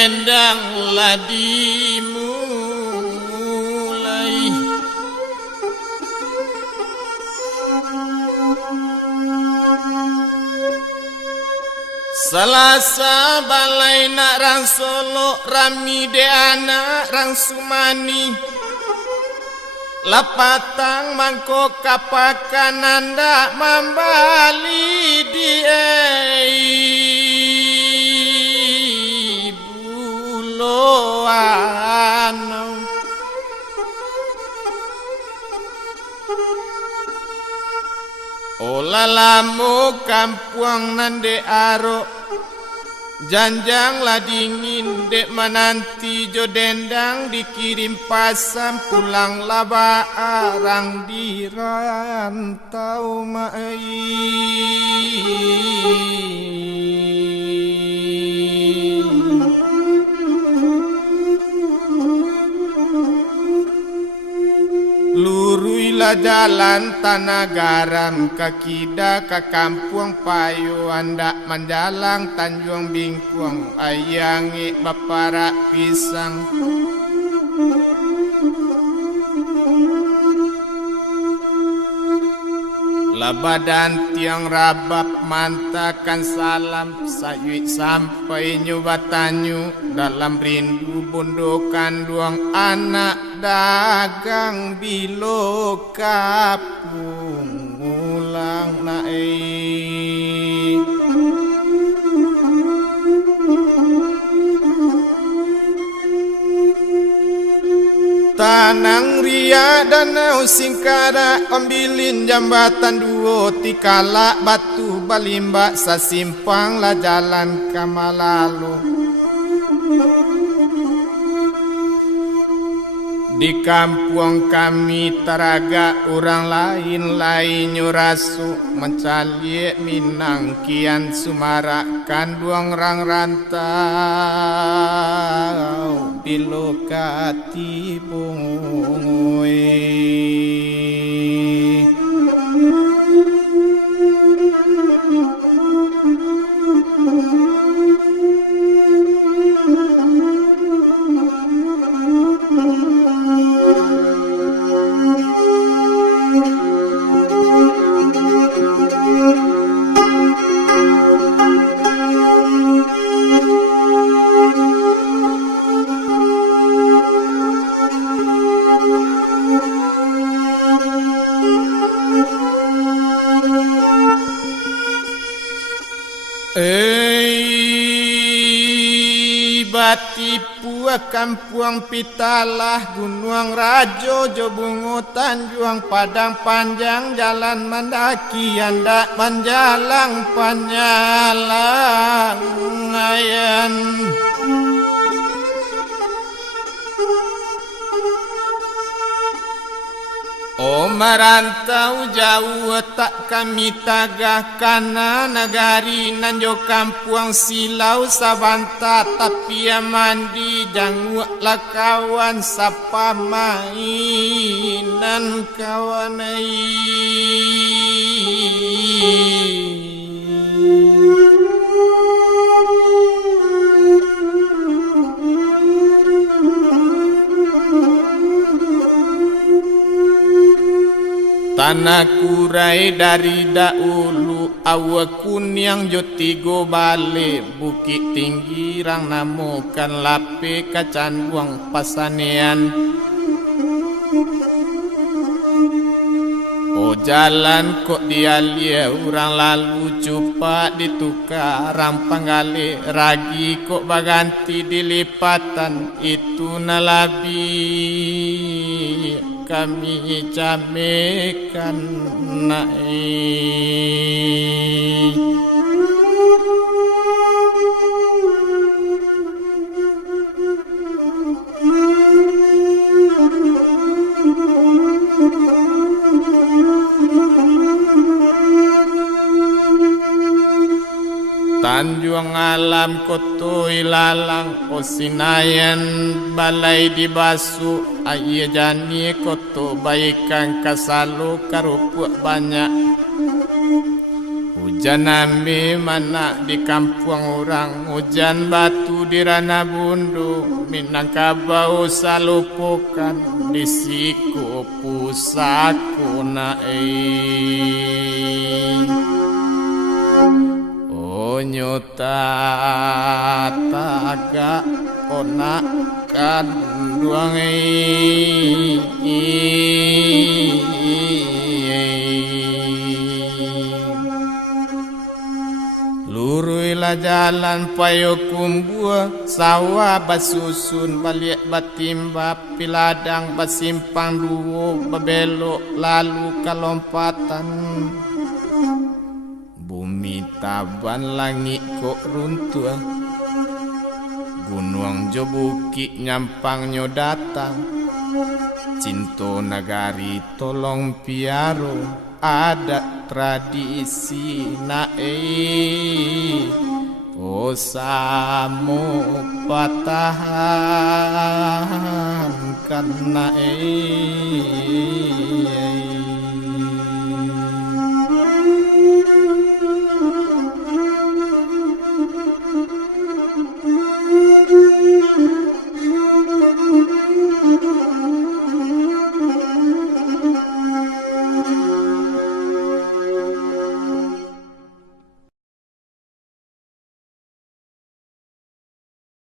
dendang ladi mulai. Selasa balai nak rang Solo rami de anak rang Sumani. Lapatang mangkok kapakan anda membali di buloan. Olalamu kampung nande aro janjang lah dingin dek menanti jo dendang dikirim pasam pulang laba arang di rantau mai. Luruilah jalan tanah garam kakida ke kampung payu anda menjalang Tanjung Bingkung ayangi baparak pisang. Labadan tiang rabap mantakan salam sayui sampai nyubatanyu dalam rindu bundukan duang anak dagang bilo kapung ulang naik. Tanang ria danau singkara ambilin jambatan duo tikala batu balimba sasimpang lah jalan kamalalu. Di kampung kami taraga orang lain nyurasu mencali minang kian sumarakan duang rang rantau bilokati bungui. Batipu kampung Pitalah Gunung Rajo Jobungo Tanjung Padang Panjang jalan mendaki anda menjalang panjalang ayan. Oh merantau jauh tak kami tagah kana nagari nanjo kampung silau sabanta tapi mandi jangu lakawan sapa mainan kawanai. Tanah kurai dari dahulu awakun yang jotigo bale bukit tinggi rang namukan lape kacanduang pasanean. Oh jalan kok dialia orang lalu cupa ditukar panggale ragi kok baganti dilipatan itu nalabi kami camekan naik. Tanjung alam kotoi lalang osinayan balai dibasu ayah jani koto baikan kasalu karupuk banyak Janambi mana di kampung orang, hujan batu di Rana Bundu, Minangkabau salupukan di siku pusaku nyota taga onakan duangi luruilah jalan payukum buah sawah basusun balik batimba piladang basimpang duo babelok lalu kalompatan bumi taban langit kok runtuh gunung jo bukit nyampang nyo datang cinto nagari tolong piaro ada tradisi osamo patahan kan